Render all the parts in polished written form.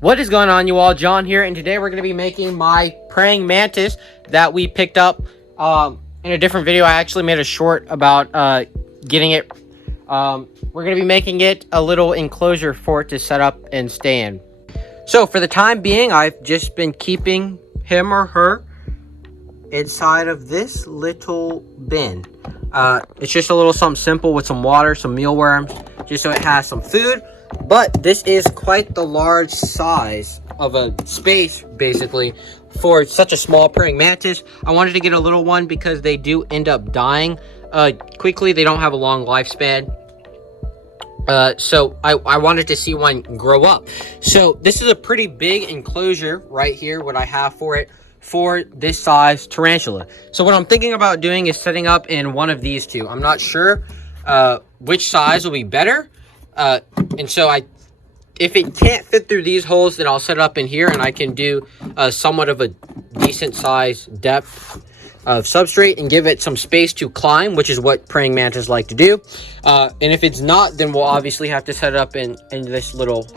What is going on, you all? John here, and today we're going to be making my praying mantis that we picked up in a different video. I actually made a short about getting it. We're going to be making it a little enclosure for it to set up and stay in. So for the time being, I've just been keeping him or her inside of this little bin. It's just a little something simple with some water, some mealworms, just so it has some food. But this is quite the large size of a space, basically, for such a small praying mantis. I wanted to get a little one because they do end up dying quickly. They don't have a long lifespan. So I wanted to see one grow up. So this is a pretty big enclosure right here, what I have for it, for this size tarantula. So what I'm thinking about doing is setting up in one of these two. I'm not sure which size will be better. And so if it can't fit through these holes, then I'll set it up in here and I can do somewhat of a decent size depth of substrate and give it some space to climb, which is what praying mantis like to do. And if it's not, then we'll obviously have to set it up in this little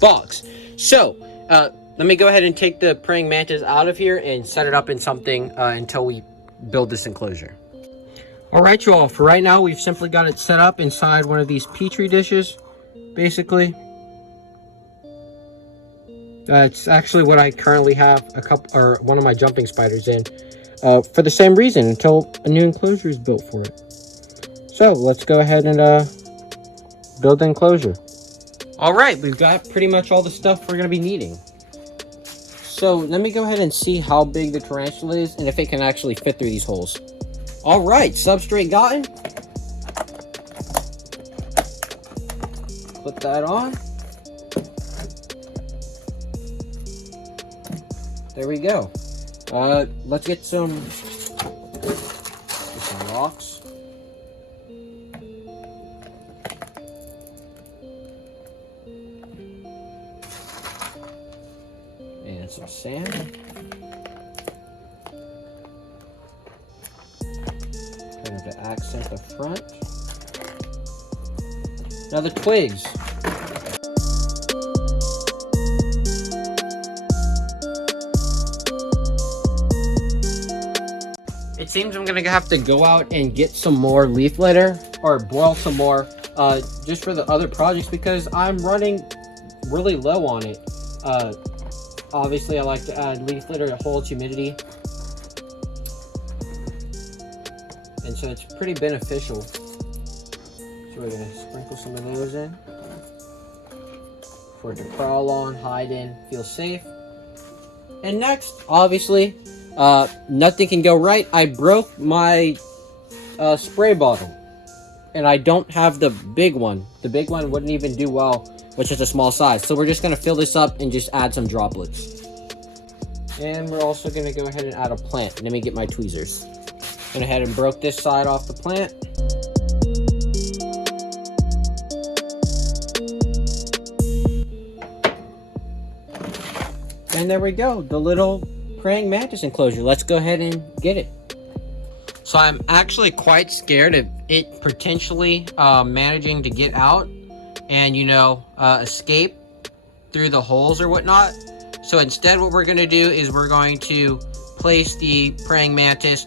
box. So let me go ahead and take the praying mantis out of here and set it up in something until we build this enclosure. All right, you all, for right now, we've simply got it set up inside one of these Petri dishes, basically. It's actually what I currently have one of my jumping spiders in, for the same reason, until a new enclosure is built for it. So let's go ahead and build the enclosure. All right, we've got pretty much all the stuff we're gonna be needing. So let me go ahead and see how big the tarantula is and if it can actually fit through these holes. All right, substrate gotten. Put that on. There we go. Let's get some rocks. And some sand. Kind of to accent the front. Now the twigs. It seems I'm gonna have to go out and get some more leaf litter or boil some more just for the other projects because I'm running really low on it. Obviously I like to add leaf litter to hold humidity. And so it's pretty beneficial. So we're gonna sprinkle some of those in for it to crawl on, hide in, feel safe. And next, obviously, nothing can go right. I broke my spray bottle and I don't have the big one. The big one wouldn't even do well, which is a small size. So we're just gonna fill this up and just add some droplets. And we're also gonna go ahead and add a plant. Let me get my tweezers. Went ahead and broke this side off the plant. And there we go, the little praying mantis enclosure. Let's go ahead and get it. So I'm actually quite scared of it potentially managing to get out and, escape through the holes or whatnot. So instead what we're gonna do is we're going to place the praying mantis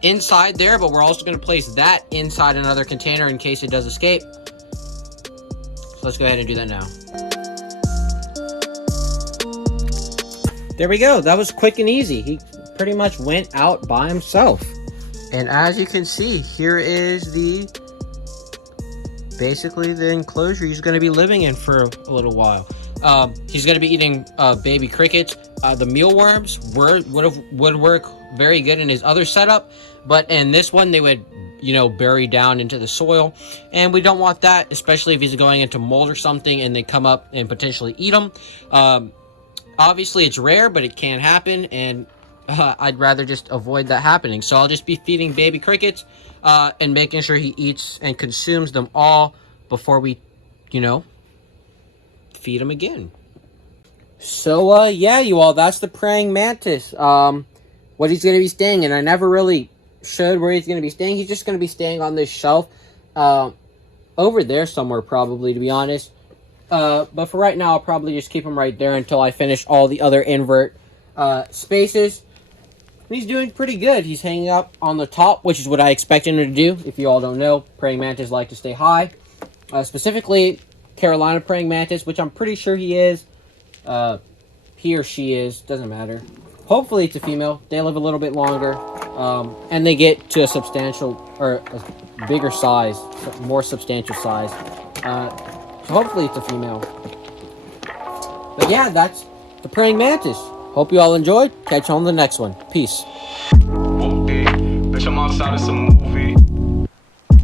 inside there, but we're also going to place that inside another container in case it does escape. So let's go ahead and do that now. There we go. That was quick and easy. He pretty much went out by himself. And as you can see, here is basically the enclosure he's going to be living in for a little while. He's going to be eating baby crickets. The mealworms would work very good in his other setup, but in this one they would bury down into the soil, and we don't want that, especially if he's going into mold or something and they come up and potentially eat him. Obviously it's rare, but it can happen, and I'd rather just avoid that happening. So I'll just be feeding baby crickets and making sure he eats and consumes them all before we feed him again. So yeah, you all, that's the praying mantis. What he's going to be staying in. I never really showed where he's going to be staying. He's just going to be staying on this shelf over there somewhere, probably, to be honest. But for right now, I'll probably just keep him right there until I finish all the other invert spaces. And he's doing pretty good. He's hanging up on the top, which is what I expect him to do. If you all don't know, praying mantis like to stay high. Specifically, Carolina praying mantis, which I'm pretty sure he is. He or she is, doesn't matter. Hopefully it's a female. They live a little bit longer. And they get to a substantial, or a bigger size, more substantial size. So hopefully it's a female. But yeah, that's the praying mantis. Hope you all enjoyed. Catch you on the next one. Peace. Bitch, I'm outside of some movie.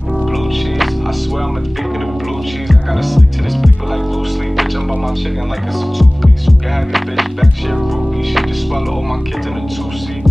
Blue cheese. I swear I'm addicted to blue cheese. I gotta stick to this paper like loosely. Bitch, I'm by my chicken like it's a two-piece. You can have your bitch back, shit groupie. She just swallow all my kids in a two-seat.